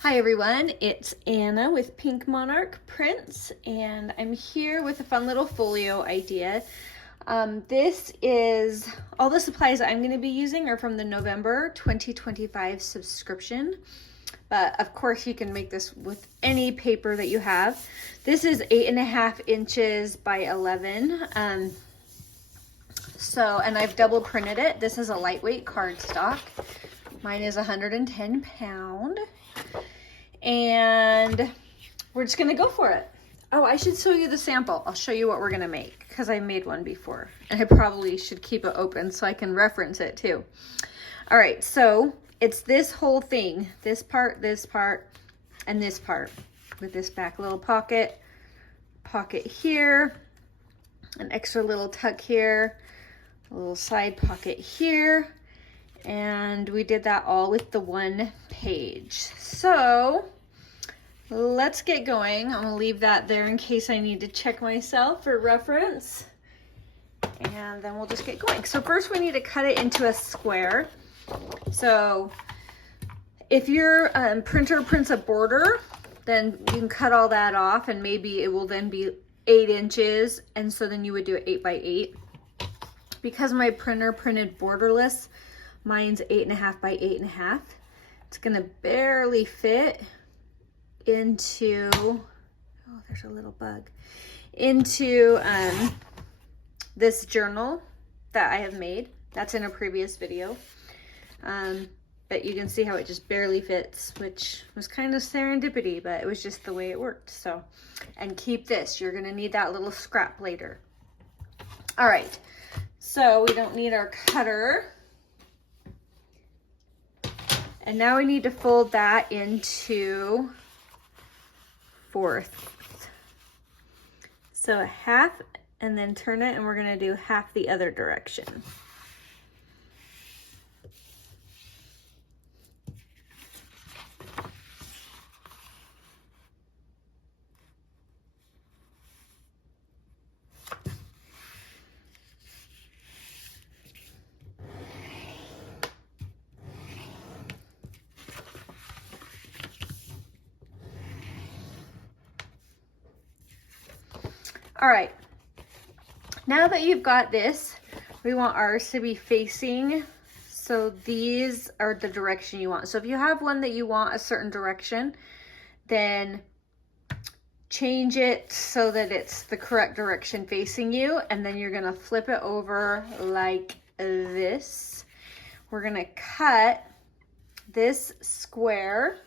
Hi everyone, it's Anna with Pink Monarch Prints, and I'm here with a fun little folio idea. This is all the supplies I'm going to be using are from the November 2025 subscription, but of course you can make this with any paper that you have. This is 8.5 inches by 11. And I've double printed it. This is a lightweight cardstock. Mine is 110 pound. And we're just gonna go for it. Oh, I should show you the sample. I'll show you what we're gonna make because I made one before. And I probably should keep it open so I can reference it too. All right, so it's this whole thing, this part, and this part with this back little pocket here, an extra little tuck here, a little side pocket here, and we did that all with the one page. So let's get going. I'm gonna leave that there in case I need to check myself for reference, and then we'll just get going. So first we need to cut it into a square. So if your printer prints a border, then you can cut all that off and maybe it will then be 8 inches, and so then you would do it 8 by 8. Because my printer printed borderless, mine's 8.5 by 8.5. It's gonna barely fit into, oh, there's a little bug, into this journal that I have made. That's in a previous video. But you can see how it just barely fits, which was kind of serendipity, but it was just the way it worked. So, and keep this, you're gonna need that little scrap later. All right, so we don't need our cutter. And now we need to fold that into 1/4. So a half, and then turn it, and we're gonna do half the other direction. All right, now that you've got this, we want ours to be facing, so these are the direction you want. So if you have one that you want a certain direction, then change it so that it's the correct direction facing you, and then you're gonna flip it over like this. We're gonna cut this square,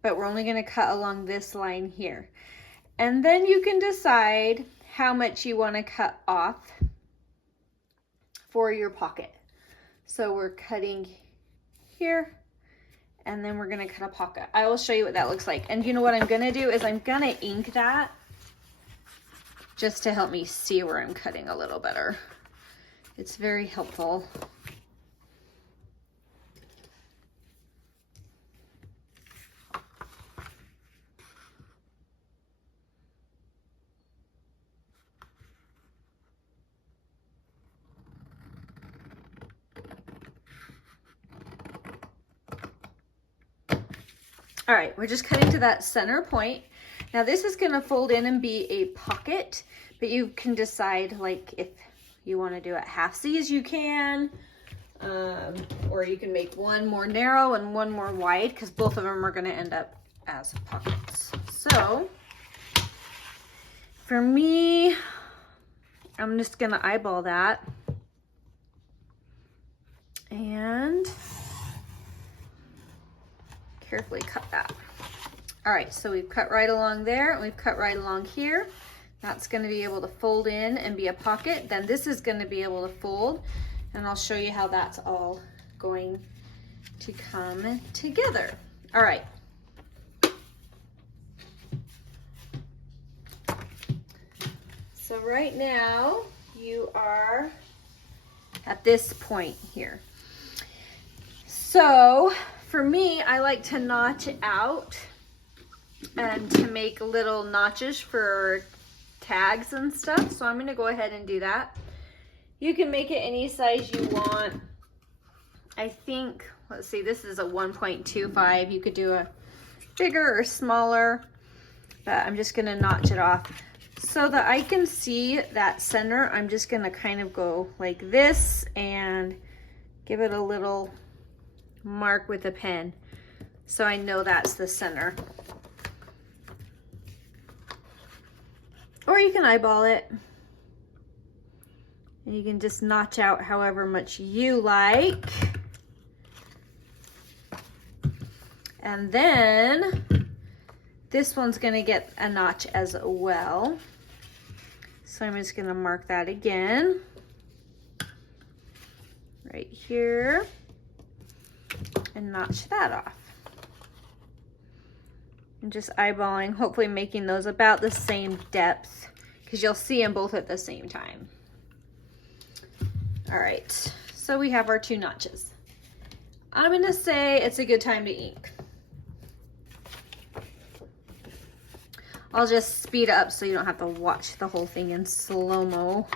but we're only gonna cut along this line here. And then you can decide how much you want to cut off for your pocket. So we're cutting here, and then we're going to cut a pocket. I will show you what that looks like. And you know what I'm going to do is I'm going to ink that just to help me see where I'm cutting a little better. It's very helpful. All right, we're just cutting to that center point. Now this is gonna fold in and be a pocket, but you can decide, like, if you wanna do it half-seas, you can, or you can make one more narrow and one more wide, because both of them are gonna end up as pockets. So for me, I'm just gonna eyeball that. And carefully cut that. All right, so we've cut right along there, and we've cut right along here. That's gonna be able to fold in and be a pocket. Then this is gonna be able to fold, and I'll show you how that's all going to come together. All right. So right now, you are at this point here. So for me, I like to notch out and to make little notches for tags and stuff. So I'm gonna go ahead and do that. You can make it any size you want. I think, let's see, this is a 1.25. You could do a bigger or smaller, but I'm just gonna notch it off. So that I can see that center, I'm just gonna kind of go like this and give it a little mark with a pen so I know that's the center. Or you can eyeball it. And you can just notch out however much you like. And then this one's gonna get a notch as well. So I'm just gonna mark that again. Right here. And notch that off. And just eyeballing, hopefully making those about the same depth, because you'll see them both at the same time. All right, so we have our 2 notches. I'm gonna say it's a good time to ink. I'll just speed up so you don't have to watch the whole thing in slow-mo.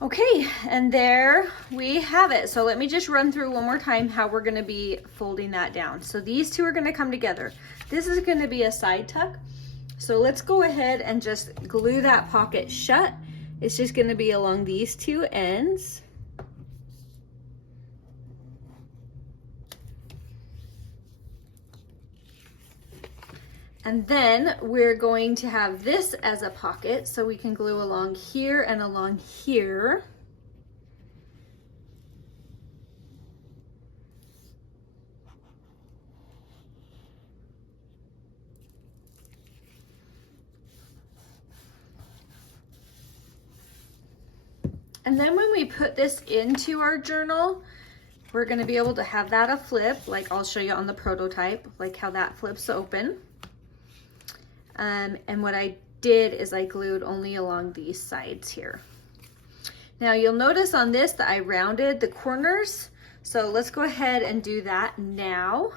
Okay, and there we have it. So let me just run through one more time how we're gonna be folding that down. So these 2 are gonna come together. This is gonna be a side tuck. So let's go ahead and just glue that pocket shut. It's just gonna be along these 2 ends. And then we're going to have this as a pocket, so we can glue along here and along here. And then when we put this into our journal, we're gonna be able to have that a flip, like I'll show you on the prototype, like how that flips open. And what I did is I glued only along these sides here. Now you'll notice on this that I rounded the corners. So let's go ahead and do that now.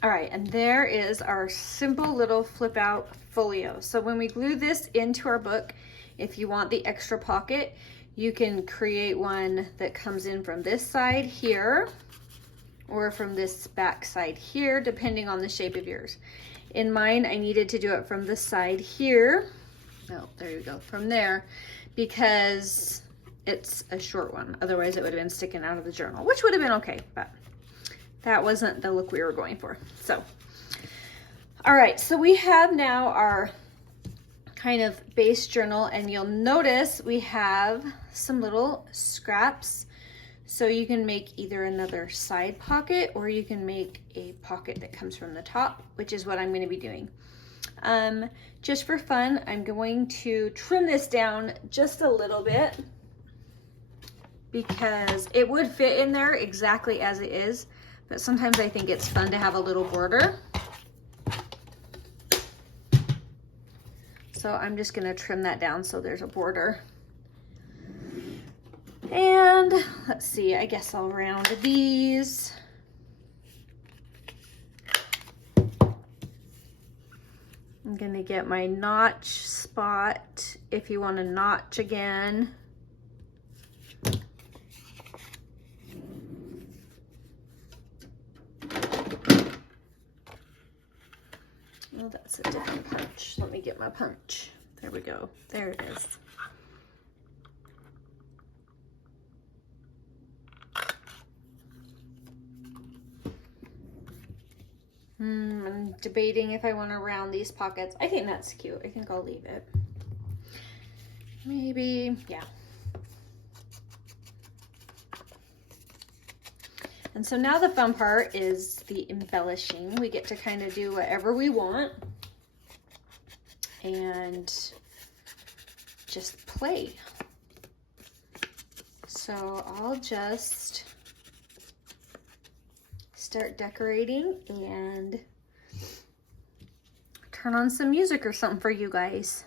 All right, and there is our simple little flip out folio. So when we glue this into our book, if you want the extra pocket, you can create one that comes in from this side here or from this back side here, depending on the shape of yours. In mine, I needed to do it from the side here. Oh, there you go, from there, because it's a short one. Otherwise it would have been sticking out of the journal, which would have been okay, but that wasn't the look we were going for. So, all right, so we have now our kind of base journal, and you'll notice we have some little scraps. So you can make either another side pocket or you can make a pocket that comes from the top, which is what I'm going to be doing. Just for fun, I'm going to trim this down just a little bit because it would fit in there exactly as it is. But sometimes I think it's fun to have a little border. So I'm just gonna trim that down so there's a border. And let's see, I guess I'll round these. I'm gonna get my notch spot if you want to notch again. Oh, that's a different punch. Let me get my punch. There we go. There it is. I'm debating if I want to round these pockets. I think that's cute. I think I'll leave it. Maybe, yeah. And so now the fun part is the embellishing. We get to kind of do whatever we want and just play. So I'll just start decorating and turn on some music or something for you guys.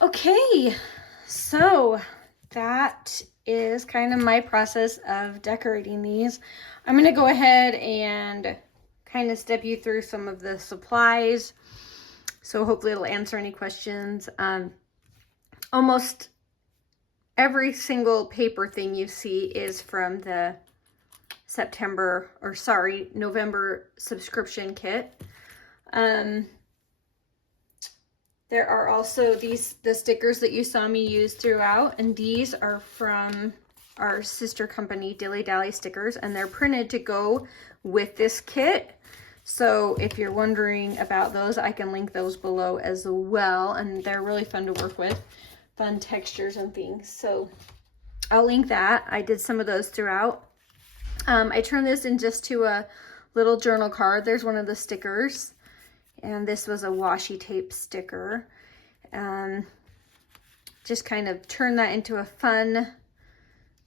Okay, so that is kind of my process of decorating these. I'm going to go ahead and kind of step you through some of the supplies. So hopefully it'll answer any questions. Almost every single paper thing you see is from the November subscription kit. There are also the stickers that you saw me use throughout, and these are from our sister company, Dilly Dally Stickers, and they're printed to go with this kit. So if you're wondering about those, I can link those below as well. And they're really fun to work with, fun textures and things. So I'll link that. I did some of those throughout. I turned this in just to a little journal card. There's one of the stickers. And this was a washi tape sticker. Just kind of turn that into a fun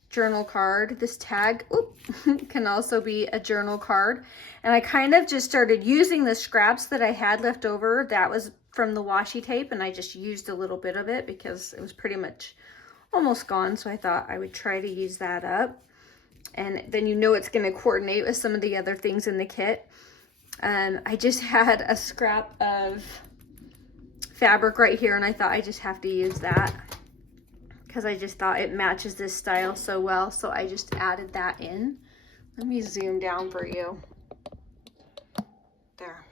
journal card. This tag can also be a journal card. And I kind of just started using the scraps that I had left over. That was from the washi tape, and I just used a little bit of it because it was pretty much almost gone. So I thought I would try to use that up. And then you know it's going to coordinate with some of the other things in the kit. I just had a scrap of fabric right here, and I thought I just have to use that because I just thought it matches this style so well. So I just added that in. Let me zoom down for you. There.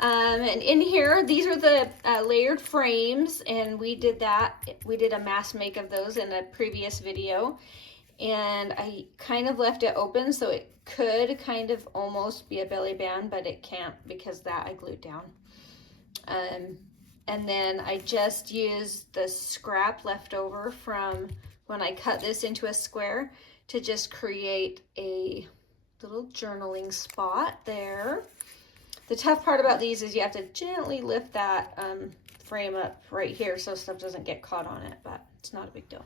And in here, these are the layered frames, and we did that. We did a mass make of those in a previous video, and I kind of left it open so it could kind of almost be a belly band, but it can't because that I glued down. And then I just used the scrap left over from when I cut this into a square to just create a little journaling spot there. The tough part about these is you have to gently lift that frame up right here so stuff doesn't get caught on it, but it's not a big deal.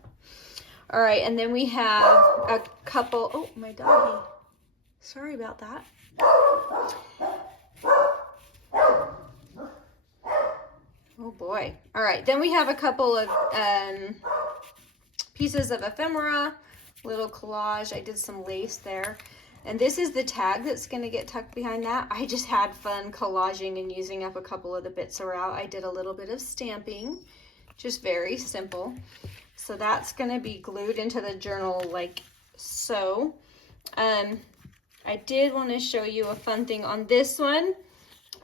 All right, and then we have a couple, oh, my doggy. Sorry about that. Oh boy. All right, then we have a couple of pieces of ephemera, little collage. I did some lace there. And this is the tag that's gonna get tucked behind that. I just had fun collaging and using up a couple of the bits around. I did a little bit of stamping, just very simple. So that's gonna be glued into the journal like so. I did wanna show you a fun thing on this one.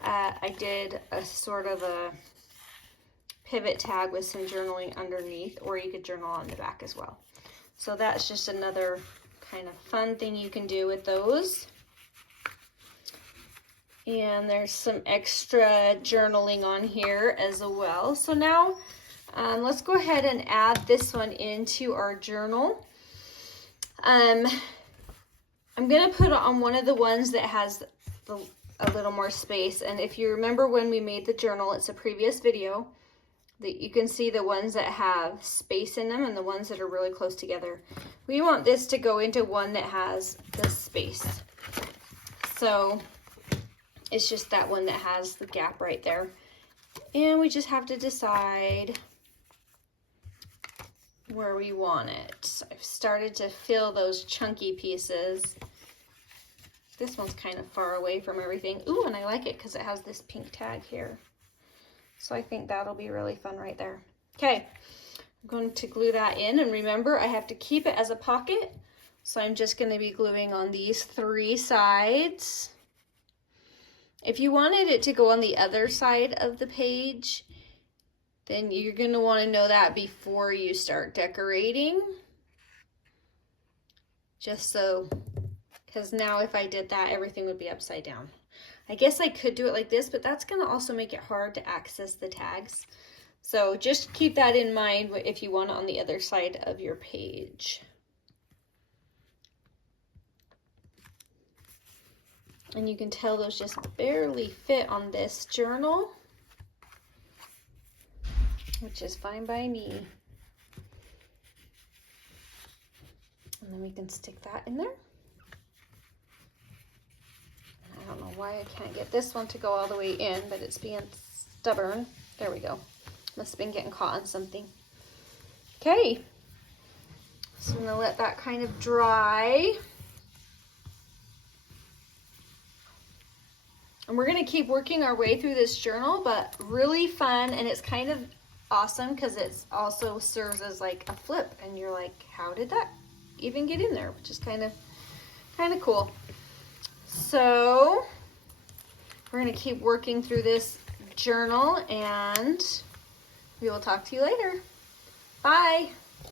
I did a sort of a pivot tag with some journaling underneath, or you could journal on the back as well. So that's just another kind of fun thing you can do with those. And there's some extra journaling on here as well. So now let's go ahead and add this one into our journal. I'm gonna put it on one of the ones that has a little more space. And if you remember when we made the journal, it's a previous video, that you can see the ones that have space in them and the ones that are really close together. We want this to go into one that has the space. So it's just that one that has the gap right there. And we just have to decide where we want it. I've started to fill those chunky pieces. This one's kind of far away from everything. Ooh, and I like it because it has this pink tag here. So I think that'll be really fun right there. Okay, I'm going to glue that in, and remember I have to keep it as a pocket. So I'm just going to be gluing on these 3 sides. If you wanted it to go on the other side of the page, then you're going to want to know that before you start decorating. Just so, because now if I did that, everything would be upside down. I guess I could do it like this, but that's going to also make it hard to access the tags. So just keep that in mind if you want it on the other side of your page. And you can tell those just barely fit on this journal, which is fine by me. And then we can stick that in there. I don't know why I can't get this one to go all the way in, but it's being stubborn. There we go. Must have been getting caught on something. Okay. So I'm gonna let that kind of dry. And we're gonna keep working our way through this journal, but really fun, and it's kind of awesome because it also serves as like a flip, and you're like, how did that even get in there? Which is kind of cool. So we're going to keep working through this journal, and we will talk to you later. Bye.